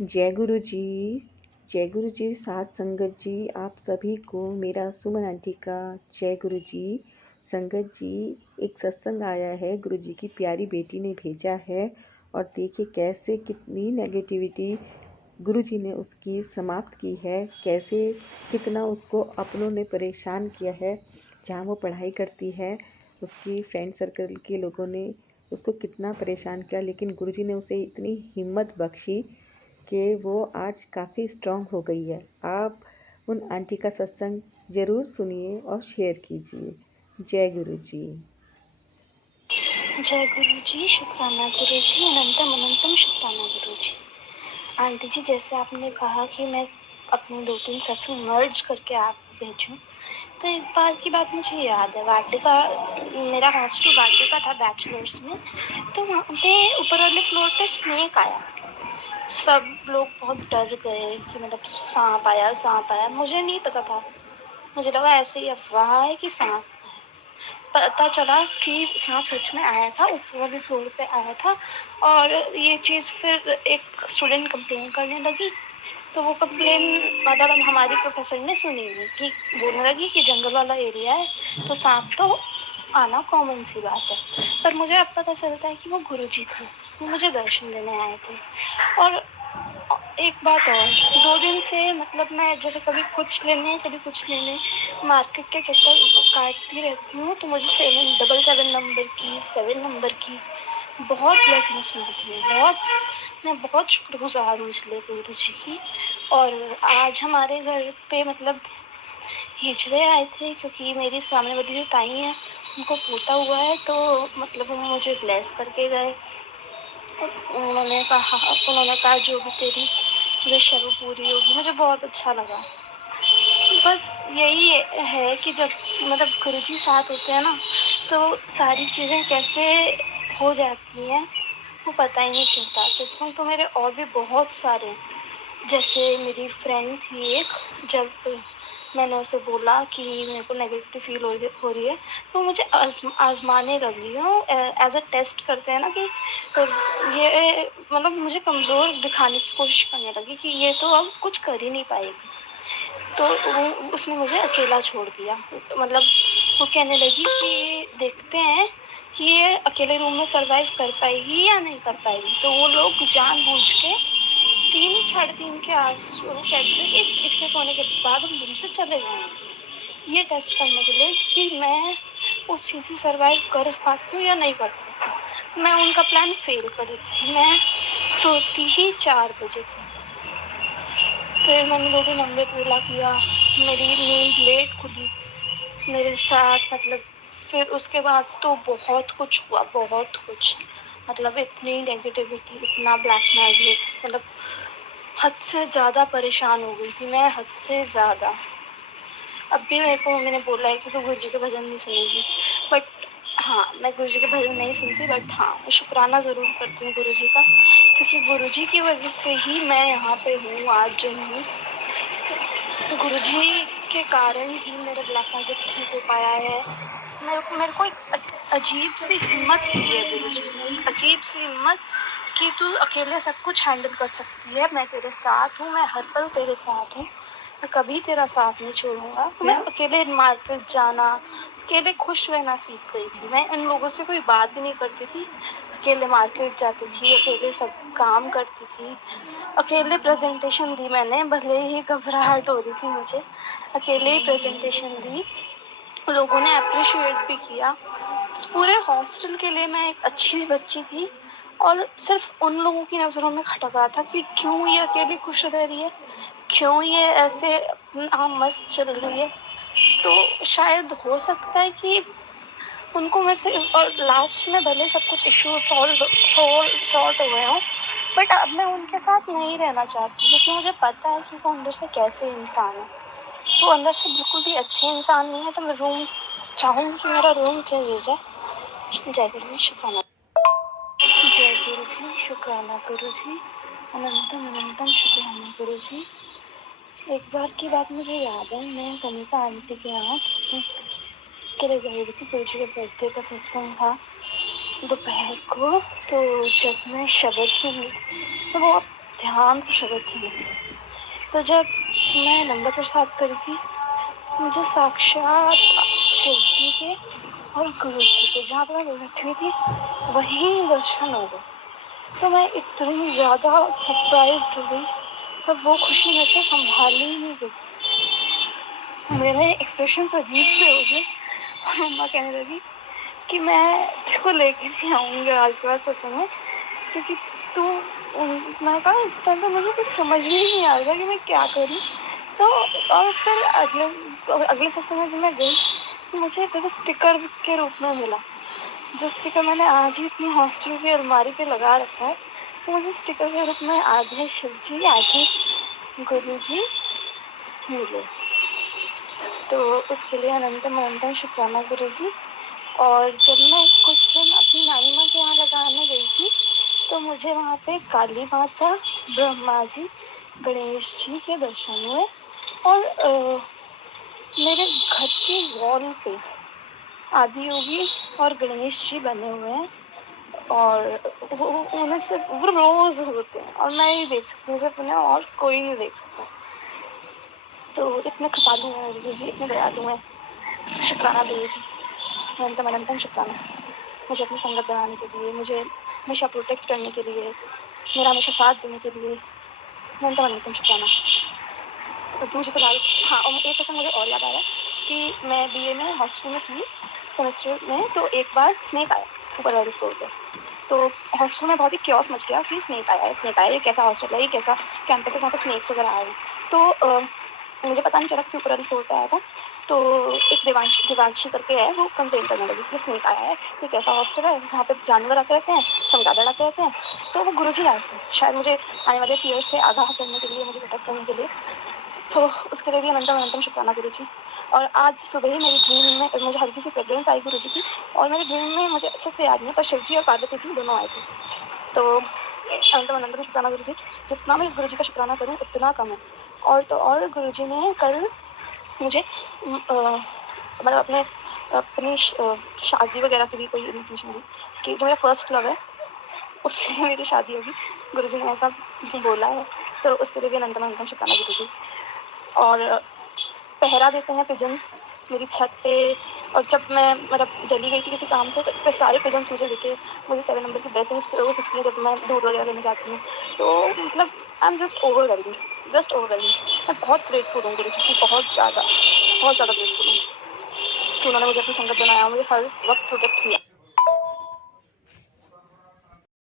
जय गुरु जी। जय गुरु जी। साथ संगत जी, आप सभी को मेरा सुमन आंटी का जय गुरु जी। संगत जी, एक सत्संग आया है, गुरु जी की प्यारी बेटी ने भेजा है और देखिए कैसे कितनी नेगेटिविटी गुरु जी ने उसकी समाप्त की है, कैसे कितना उसको अपनों ने परेशान किया है। जहाँ वो पढ़ाई करती है उसकी फ्रेंड सर्कल के लोगों ने उसको कितना परेशान किया, लेकिन गुरु जी ने उसे इतनी हिम्मत बख्शी कि वो आज काफ़ी स्ट्रांग हो गई है। आप उन आंटी का सत्संग ज़रूर सुनिए और शेयर कीजिए। जय गुरु जी। जय गुरु जी। शुक्राना गुरु जी। अनंतम अनंतम शुक्राना गुरु जी। आंटी जी, जैसे आपने कहा कि मैं अपने 2-3 सत्संग मर्ज करके आपको भेजूं, तो एक बार की बात मुझे याद है। वाटिका, मेरा हॉस्टल वाटिका था बैचलर्स में, तो वहाँ पे ऊपर वाले फ्लोर पे स्नेक आया। सब लोग बहुत डर गए कि मतलब सांप आया। मुझे नहीं पता था, मुझे लगा ऐसे ही अफवाह है कि सांप। पता चला कि सांप सच में आया था, ऊपर वाले फ्लोर पे आया था। और ये चीज़ फिर एक स्टूडेंट कंप्लेन करने लगी, तो वो कंप्लेन मतलब हमारी प्रोफेसर ने सुनी नहीं, कि बोलने लगी कि जंगल वाला एरिया है तो सांप तो आना कॉमन सी बात है। पर मुझे अब पता चलता है कि वो गुरुजी थे, वो मुझे दर्शन देने आए थे। और एक बात और, 2 दिन से मतलब मैं जैसे कभी कुछ लेने मार्केट के चक्कर काटती रहती हूँ, तो मुझे 777 नंबर की, 7 नंबर की बहुत ब्लेसिंग्स मिलती है। मैं बहुत शुक्रगुजार हूँ इसलिए गुरु जी की। और आज हमारे घर पे मतलब हिजड़े आए थे, क्योंकि मेरी सामने वाली जो ताई है उनको पोता हुआ है, तो मतलब वो मुझे ब्लेस करके गए। उन्होंने कहा जो भी तेरी विश है वो पूरी होगी। मुझे बहुत अच्छा लगा। बस यही है कि जब मतलब गुरुजी साथ होते हैं ना, तो सारी चीज़ें कैसे हो जाती हैं वो पता ही नहीं चलता। सत्संग तो मेरे और भी बहुत सारे हैं। जैसे मेरी फ्रेंड थी एक, जब मैंने उसे बोला कि मेरे को नेगेटिव फील हो रही है, तो मुझे आजमाने लगी, एज अ टेस्ट करते हैं ना, कि ये मतलब मुझे कमज़ोर दिखाने की कोशिश करने लगी कि ये तो अब कुछ कर ही नहीं पाएगी। तो उसने मुझे अकेला छोड़ दिया। मतलब वो कहने लगी कि देखते हैं कि ये अकेले रूम में सरवाइव कर पाएगी या नहीं कर पाएगी। तो वो लोग जानबूझ के 3-3:30 के आस वो कहते थे कि इसके सोने के बाद हम रूम से चले जाएंगे, ये टेस्ट करने के लिए कि मैं उस चीज़ से सरवाइव कर पाती हूँ या नहीं कर पाती। मैं उनका प्लान फेल कर देती थी। मैं सोती ही 4 बजे थी। फिर मैंने 2 दिन अमृत वेला किया, मेरी नींद लेट खुली मेरे साथ। मतलब फिर उसके बाद तो बहुत कुछ हुआ, बहुत कुछ। मतलब इतनी नेगेटिविटी, इतना ब्लैक मैजिक, मतलब हद से ज़्यादा परेशान हो गई थी मैं, हद से ज़्यादा। अब भी मेरे को मम्मी ने बोला है कि तू गुरु जी के भजन नहीं सुनेगी, बट हाँ, मैं गुरु जी के भजन नहीं सुनती, बट हाँ, मैं शुक्राना ज़रूर करती हूँ गुरु जी का, क्योंकि गुरु जी की वजह से ही मैं यहाँ पे हूँ आज जो हूँ। गुरुजी के कारण ही मेरा ब्लैक मैजिक ठीक हो पाया है। मेरे को एक अजीब सी हिम्मत दी है गुरुजी ने, एक अजीब सी हिम्मत कि तू अकेले सब कुछ हैंडल कर सकती है। मैं तेरे साथ हूँ, मैं हर पल तेरे साथ हूँ, मैं कभी तेरा साथ नहीं छोड़ूंगा। तो मैं अकेले मार्केट जाना, अकेले खुश रहना सीख गई थी। मैं इन लोगों से कोई बात ही नहीं करती थी, अकेले मार्केट जाती थी, अकेले सब काम करती थी, अकेले प्रेजेंटेशन दी मैंने, भले ही घबराहट हो रही थी मुझे, अकेले ही प्रेजेंटेशन दी। लोगों ने अप्रिशिएट भी किया। इस पूरे हॉस्टल के लिए मैं एक अच्छी बच्ची थी, और सिर्फ उन लोगों की नज़रों में खटक रहा था कि क्यों ये अकेली खुश रह रही है, क्यों ये ऐसे मस्त चल रही है। तो शायद हो सकता है कि उनको मेरे से, और लास्ट में भले सब कुछ इश्यू सॉर्ट हो गए हों, बट अब मैं उनके साथ नहीं रहना चाहती, क्योंकि मुझे पता है कि वो अंदर से कैसे इंसान है। वो अंदर से बिल्कुल भी अच्छे इंसान नहीं है। तो मैं चाहूँगी कि मेरा रूम चेंज हो जाए। जय गुरु जी, शुक्राना। जय गुरु जी, शुक्राना गुरु जी। अनंतम अनंतम शुक्राना गुरु जी। एक बार की बात मुझे याद है, मैं कनिका आंटी के यहाँ सत्संग के लिए गई थी। गुरु जी के बर्थडे का सत्संग था दोपहर को। तो जब मैं शब्द सुन रही थी, तो वो ध्यान से शब्द सुने। तो जब मैं नंदा प्रसाद करी थी, मुझे साक्षात शिव जी के और गुरु जी के, जहाँ पर मैं बैठी हुई थी वहीं दर्शन हो गए। तो मैं इतनी ज़्यादा सरप्राइज्ड हो गई, तब वो खुशी मेरे से संभाली ही नहीं गई। मेरे एक्सप्रेशंस अजीब से हो गए और मम्मा कहने लगी कि मैं तेरे को लेके नहीं आऊँगी आज के बाद सत्संग में, क्योंकि तू मैं कहा इस टाइम पे मुझे कुछ समझ में ही नहीं आ रहा कि मैं क्या करूँ। तो और फिर अगले सत्संग में जब मैं गई, मुझे देखो स्टिकर के रूप में मिला, जो स्टिकर मैंने आज ही अपनी हॉस्टल की अलमारी पे लगा रखा है। तो मुझे स्टिकर के रूप में आधे शिव जी आधे गुरु जी मिले। तो उसके लिए अनंतम अनंतम शुक्राना गुरु जी। और जब मैं कुछ दिन अपनी नानी माँ के यहाँ लगाने गई थी, तो मुझे वहाँ पे काली माता, ब्रह्मा जी, गणेश जी के दर्शन हुए। और मेरे घर की वॉल पे आदि योगी और गणेश जी बने हुए हैं, और वो उन्हें सिर्फ वो रोज होते हैं और मैं ही देख सकती हूँ, सिर्फ उन्हें और कोई नहीं देख सकता। तो इतने कृपालु हैं गुरु जी, इतने दयालु हैं। शुक्राना गुरु जी, अनंतम अनंतम शुक्राना, मुझे अपनी संगत बनाने के लिए, मुझे हमेशा प्रोटेक्ट करने के लिए, मेरा हमेशा साथ देने के लिए अनंतम अनंतम शुक्राना। तो मुझे फिलहाल हाँ, और एक सत्संग मुझे और याद आया कि मैं बीए में हॉस्टल में थी सेमेस्टर में, तो एक बार स्नेक आया ऊपर वाले फ्लोर पे। तो हॉस्टल में बहुत ही क्योस मच गया कि स्नेक आया है, स्नेक आया, ये कैसा हॉस्टल है, ये कैसा कैंपस है जहाँ पे स्नेक्स वगैरह आए हैं। तो मुझे पता नहीं चला कि ऊपर वाले फ्लोर पे आया था। तो एक देवांशी करके है, वो कंप्लेन करने लगी कि स्नेक आया है, ये कैसा हॉस्टल है जहाँ पे जानवर आते रहते हैं, चमगादड़ आते रहते हैं। तो वो गुरुजी आए थे शायद मुझे आने वाले फियर से आगाह करने के लिए, मुझे प्रोटेक्ट करने के लिए। तो उसके लिए भी अनंतम अनंतम शुक्राना गुरु जी। और आज सुबह ही मेरी ड्रीम में मुझे हल्की सी प्रेगनेंस आई गुरु जी की, और मेरे ड्रीम में मुझे अच्छे से याद नहीं, पर शिव जी और पार्वती जी दोनों आए थे। तो अनंतम अनंतम शुक्राना गुरु जी, जितना मैं गुरु जी का शुक्राना करूँ उतना कम है। और तो और गुरु जी ने कल मुझे मतलब अपनी शादी वगैरह की भी कोई इन्फॉर्मेशन दी कि जो मेरा फर्स्ट लव है उससे मेरी शादी होगी, गुरु जी ने ऐसा बोला है। तो उसके लिए भी अनंतम अनंतम शुक्राना गुरु जी। और पहरा देते हैं पिजन्स मेरी छत पे, और जब मैं मतलब जल्दी गई थी किसी काम से, तो इतने सारे पिजन्स मुझे दिखे, मुझे 7 नंबर की ब्लेसिंग्स रोज दिखती हैं जब मैं दूध वगैरह लेने जाती हूँ। तो मतलब I am just overwhelming, just overwhelming. मैं बहुत ग्रेटफुल हूँ गुरु जी की, बहुत ज़्यादा ग्रेटफुल हूँ कि उन्होंने मुझे अपनी संगत बनाया, मुझे हर वक्त प्रोटेक्ट किया।